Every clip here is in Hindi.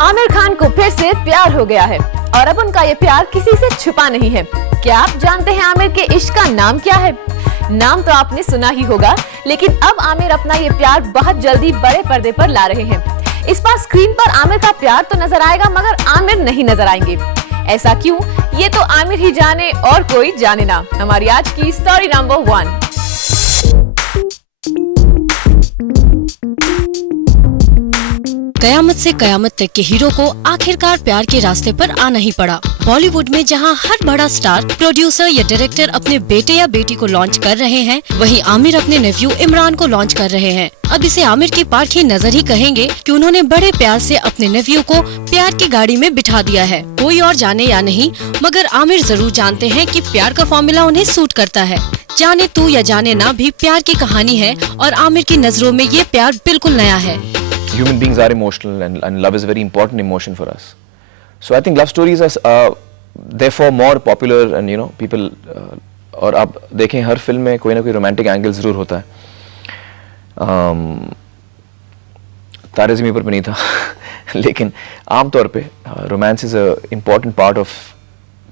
आमिर खान को फिर से प्यार हो गया है और अब उनका ये प्यार किसी से छुपा नहीं है। क्या आप जानते हैं आमिर के इश्क का नाम क्या है? नाम तो आपने सुना ही होगा, लेकिन अब आमिर अपना ये प्यार बहुत जल्दी बड़े पर्दे पर ला रहे हैं। इस बार स्क्रीन पर आमिर का प्यार तो नजर आएगा, मगर आमिर नहीं नजर आएंगे। ऐसा क्यों, ये तो आमिर ही जाने और कोई जाने ना। हमारी आज की स्टोरी नंबर 1। कयामत से कयामत तक के हीरो को आखिरकार प्यार के रास्ते पर आना ही पड़ा। बॉलीवुड में जहां हर बड़ा स्टार, प्रोड्यूसर या डायरेक्टर अपने बेटे या बेटी को लॉन्च कर रहे हैं, वहीं आमिर अपने नेफ्यू इमरान को लॉन्च कर रहे हैं। अब इसे आमिर की पारखी नजर ही कहेंगे कि उन्होंने बड़े प्यार से अपने नेफ्यू को प्यार की गाड़ी में बिठा दिया है। कोई और जाने या नहीं, मगर आमिर जरूर जानते हैं कि प्यार का फॉर्मूला उन्हें सूट करता है। जाने तू या जाने ना भी प्यार की कहानी है और आमिर की नजरों में ये प्यार बिल्कुल नया है। Human beings are emotional and love is a very important emotion for us. So I think love stories are therefore more popular and people और आप देखें हर फिल्म में कोई ना कोई रोमांटिक एंगल जरूर होता है। तारे ज़मीं पर नहीं था लेकिन आमतौर पे romance is a important part of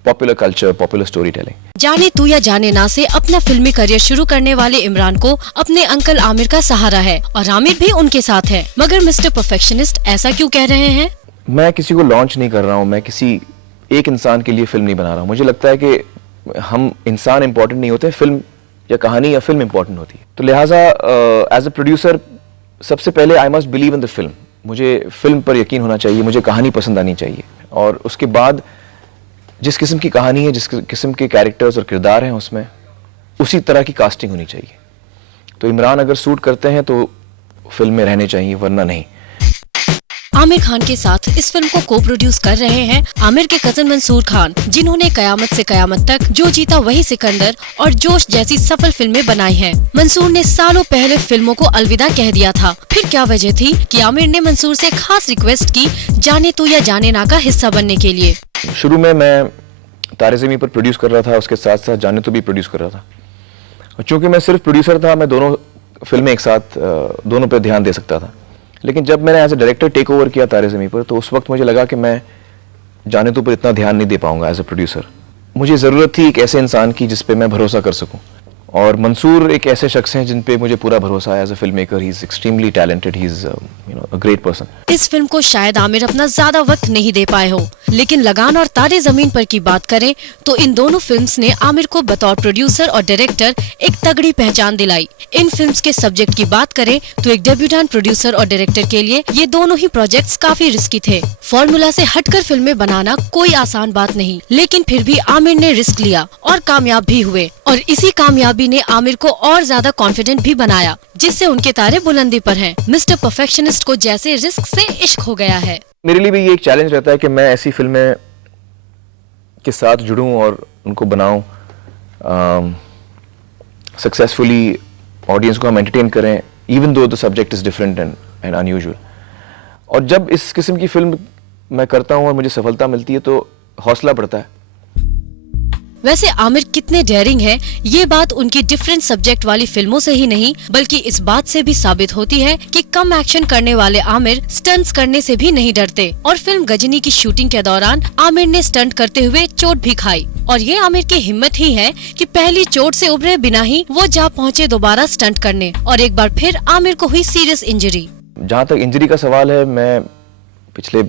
popular culture, popular story telling. जाने तू या जाने ना से अपना फिल्मी करियर शुरू करने वाले इमरान को अपने अंकल आमिर का सहारा है और आमिर भी उनके साथ है। मगर मिस्टर परफेक्शनिस्ट ऐसा क्यों कह रहे हैं? मैं किसी को लॉन्च नहीं कर रहा हूँ, मैं किसी एक इंसान के लिए फिल्म नहीं बना रहा हूँ। मुझे लगता है कि हम इंसान इम्पोर्टेंट नहीं होते, फिल्म या कहानी या फिल्म इम्पोर्टेंट होती है। तो लिहाजा एज अ प्रोड्यूसर सबसे पहले I must believe in the film. मुझे फिल्म पर यकीन होना चाहिए, मुझे कहानी पसंद आनी चाहिए और उसके बाद जिस किस्म की कहानी है, जिस किस्म के कैरेक्टर्स और किरदार हैं उसमें, उसी तरह की कास्टिंग होनी चाहिए। तो इमरान अगर सूट करते हैं तो फिल्म में रहने चाहिए, वरना नहीं। आमिर खान के साथ इस फिल्म को को प्रोड्यूस कर रहे हैं आमिर के कजन मंसूर खान, जिन्होंने कयामत से कयामत तक, जो जीता वही सिकंदर और जोश जैसी सफल फिल्में बनाई हैं। मंसूर ने सालों पहले फिल्मों को अलविदा कह दिया था। फिर क्या वजह थी कि आमिर ने मंसूर से खास रिक्वेस्ट की जाने तू या जाने ना का हिस्सा बनने के लिए? शुरू में मैं तारे ज़मीं पर प्रोड्यूस कर रहा था, उसके साथ साथ जाने तो भी प्रोड्यूस कर रहा था। और चूंकि मैं सिर्फ प्रोड्यूसर था, मैं दोनों फिल्में एक साथ दोनों पर ध्यान दे सकता था। लेकिन जब मैंने as a director take over किया तारे ज़मीं पर, तो उस वक्त मुझे लगा कि मैं जाने तो पर इतना ध्यान नहीं दे पाऊंगा एज ए प्रोड्यूसर। मुझे ज़रूरत थी एक ऐसे इंसान की जिस पे मैं भरोसा कर सकूं, और मंसूर एक ऐसे शख्स हैं जिन पे मुझे पूरा भरोसा है as a film maker. He is extremely talented, he is a great person. इस फिल्म को शायद आमिर अपना ज्यादा वक्त नहीं दे पाए हो, लेकिन लगान और तारे जमीन पर की बात करें तो इन दोनों फिल्म्स ने आमिर को बतौर प्रोड्यूसर और डायरेक्टर एक तगड़ी पहचान दिलाई। इन फिल्म्स के सब्जेक्ट की बात करें तो एक डेब्यूटेंट प्रोड्यूसर और डायरेक्टर के लिए ये दोनों ही प्रोजेक्ट्स काफी रिस्की थे। फॉर्मूला से हटकर फिल्में बनाना कोई आसान बात नहीं, लेकिन फिर भी आमिर ने रिस्क लिया और कामयाब भी हुए। और इसी कामयाबी ने आमिर को और ज्यादा कॉन्फिडेंट भी बनाया, जिससे उनके तारे बुलंदी पर हैं। मिस्टर परफेक्शनिस्ट को जैसे रिस्क से इश्क हो गया है। मेरे लिए भी ये एक चैलेंज रहता है कि मैं ऐसी फिल्में के साथ जुड़ूं और उनको बनाऊं, सक्सेसफुली ऑडियंस को हम एंटरटेन करें, even though the subject is different and unusual. और जब इस किस्म की फिल्म मैं करता हूं और मुझे सफलता मिलती है तो हौसला बढ़ता है। वैसे आमिर कितने डेयरिंग हैं, ये बात उनकी डिफरेंट सब्जेक्ट वाली फिल्मों से ही नहीं, बल्कि इस बात से भी साबित होती है कि कम एक्शन करने वाले आमिर स्टंट्स करने से भी नहीं डरते। और फिल्म गजनी की शूटिंग के दौरान आमिर ने स्टंट करते हुए चोट भी खाई, और ये आमिर की हिम्मत ही है कि पहली चोट से उभरे बिना ही वो जा पहुँचे दोबारा स्टंट करने, और एक बार फिर आमिर को हुई सीरियस इंजरी। जहाँ तक इंजरी का सवाल है, मैं पिछले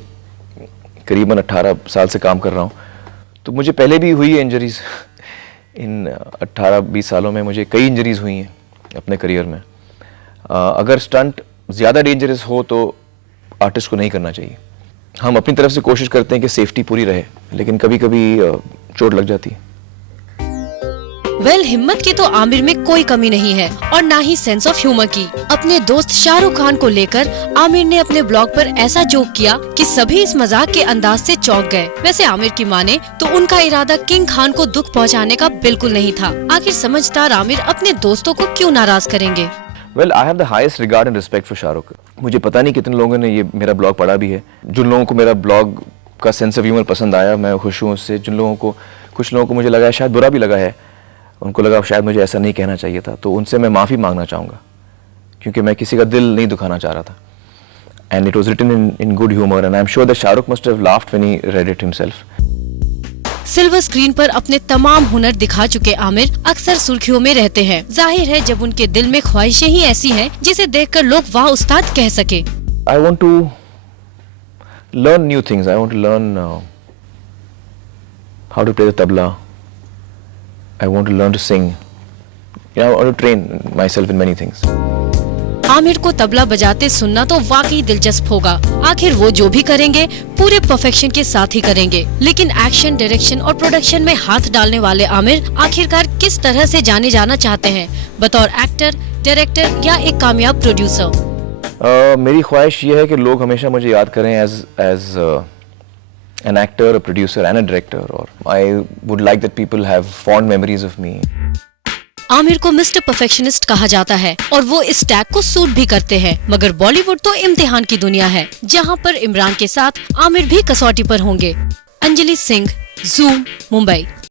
करीबन 18 साल से काम कर रहा हूँ, तो मुझे पहले भी हुई है इंजरीज। इन 18-20 सालों में मुझे कई इंजरीज हुई हैं अपने करियर में। अगर स्टंट ज़्यादा डेंजरस हो तो आर्टिस्ट को नहीं करना चाहिए। हम अपनी तरफ से कोशिश करते हैं कि सेफ्टी पूरी रहे, लेकिन कभी कभी चोट लग जाती है। हिम्मत की तो आमिर में कोई कमी नहीं है, और ना ही सेंस ऑफ ह्यूमर की। अपने दोस्त शाहरुख खान को लेकर आमिर ने अपने ब्लॉग पर ऐसा जोक किया कि सभी इस मजाक के अंदाज से चौंक गए। वैसे आमिर की माने तो उनका इरादा किंग खान को दुख पहुंचाने का बिल्कुल नहीं था। आखिर समझदार आमिर अपने दोस्तों को क्यों नाराज करेंगे? Well, I have the highest regard and respect for Shahrukh. मुझे पता नहीं कितने लोगों ने ये मेरा ब्लॉग पढ़ा भी है। जिन लोगों को मेरा ब्लॉग का सेंस ऑफ ह्यूमर पसंद आया, मैं खुश हूँ उससे। कुछ लोगों को मुझे लगा शायद बुरा भी लगा है, उनको लगा शायद मुझे ऐसा नहीं कहना चाहिए था, तो उनसे मैं माफ़ी मांगना चाहूँगा, क्योंकि मैं किसी का दिल नहीं दुखाना चाह रहा था। and it was written in good humor, and I'm sure that Shah Rukh must have laughed when he read it himself. Silver screen पर अपने तमाम हुनर दिखा चुके आमिर अक्सर सुर्खियों में रहते हैं। जाहिर है जब उनके दिल में ख्वाहिशें ही ऐसी हैं जिसे देखकर लोग वाह उस्ताद कह सके। I want to learn new things. I want to learn how to play the tabla. I want to learn to sing. I want to train myself in many things. Aamir को तबला बजाते सुनना तो वाकई दिलचस्प होगा। आखिर वो जो भी करेंगे पूरे परफेक्शन के साथ ही करेंगे। लेकिन एक्शन, डायरेक्शन और प्रोडक्शन में हाथ डालने वाले आमिर आखिरकार किस तरह से जाने जाना चाहते हैं, बतौर एक्टर, डायरेक्टर या एक कामयाब प्रोड्यूसर? मेरी ख्वाहिश ये है कि लोग हमेशा मुझे याद करें as an actor, a producer and a director, or I would like that people have fond memories of me. Aamir को मिस्टर परफेक्शनिस्ट कहा जाता है और वो इस टैग को सूट भी करते हैं। मगर बॉलीवुड तो इम्तिहान की दुनिया है, जहां पर इमरान के साथ आमिर भी कसौटी पर होंगे। अंजलि सिंह, ज़ूम, मुंबई।